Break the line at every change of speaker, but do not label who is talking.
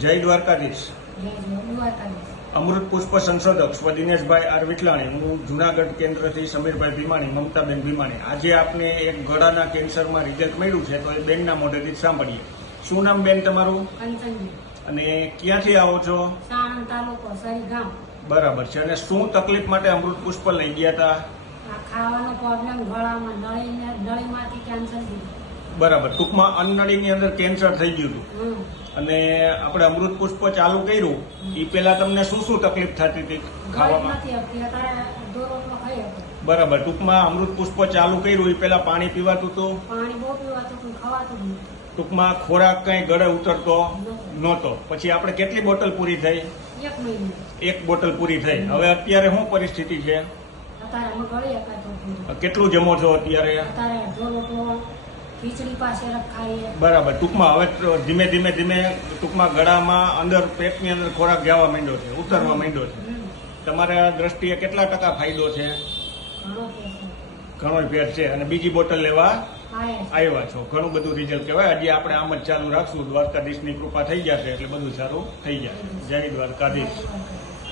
જય દ્વારકાધીશ. અમૃત પુષ્પ સંશોધક સ્વ દિનેશભાઈ આર વિટલાણી હું જુનાગઢ કેન્દ્રથી સમીરભાઈ ભીમાણી મમતાબેન ભીમાણી. આજે આપને એક ગળાના કેન્સરમાં રિઝલ્ટ મળ્યું છે તો એ બેનના મોઢેથી સાંભળીએ. શું નામ બેન તમારું? અને ક્યાંથી આવો છો? બરાબર છે. અને શું તકલીફ માટે અમૃત પુષ્પ લઈ ગયા હતા?
ખાવાનો પ્રોબ્લેમ ગળામાં નળીમાંથી કેન્સર
બરાબર. ટૂંકમાં અન્નળીની અંદર કેન્સર થઈ ગયું હતું. અને આપણે અમૃત પુષ્પ ચાલુ કર્યું. એ પહેલા તમને શું શું તકલીફ થતી હતી ખાવામાં? બરાબર. ટૂંકમાં અમૃત પુષ્પ ચાલુ કર્યું એ પહેલા પાણી પીવાતું હતું
પાણી બહુ પીવાતું હતું ખવાતું જ નહોતું.
ટૂંકમાં ખોરાક કઈ ગળે ઉતરતો નહોતો. પછી આપણે કેટલી બોટલ પૂરી થઈ?
એક
બોટલ પૂરી થઈ. હવે અત્યારે શું પરિસ્થિતિ છે. કેટલું જમો છો અત્યારે?
ખીચડી પાસે રખાઈએ.
બરાબર ટૂંકમાં હવે ધીમે ધીમે ધીમે ટૂંકમાં ગળામાં અંદર પેટની અંદર ખોરાક જવા માંડ્યો છે ઉતરવા માંડ્યો છે. તમારા દ્રષ્ટિએ કેટલા ટકા ફાયદો છે?
ઘણો
ફેર છે. અને બીજી બોટલ લેવા આવ્યા છો. ઘણું બધું રિઝલ્ટ કહેવાય. હજી આપણે આમ જ ચાલુ રાખશું. દ્વારકાધીશની કૃપા થઈ જશે એટલે બધું સારું થઈ જશે. જય
દ્વારકાધીશ.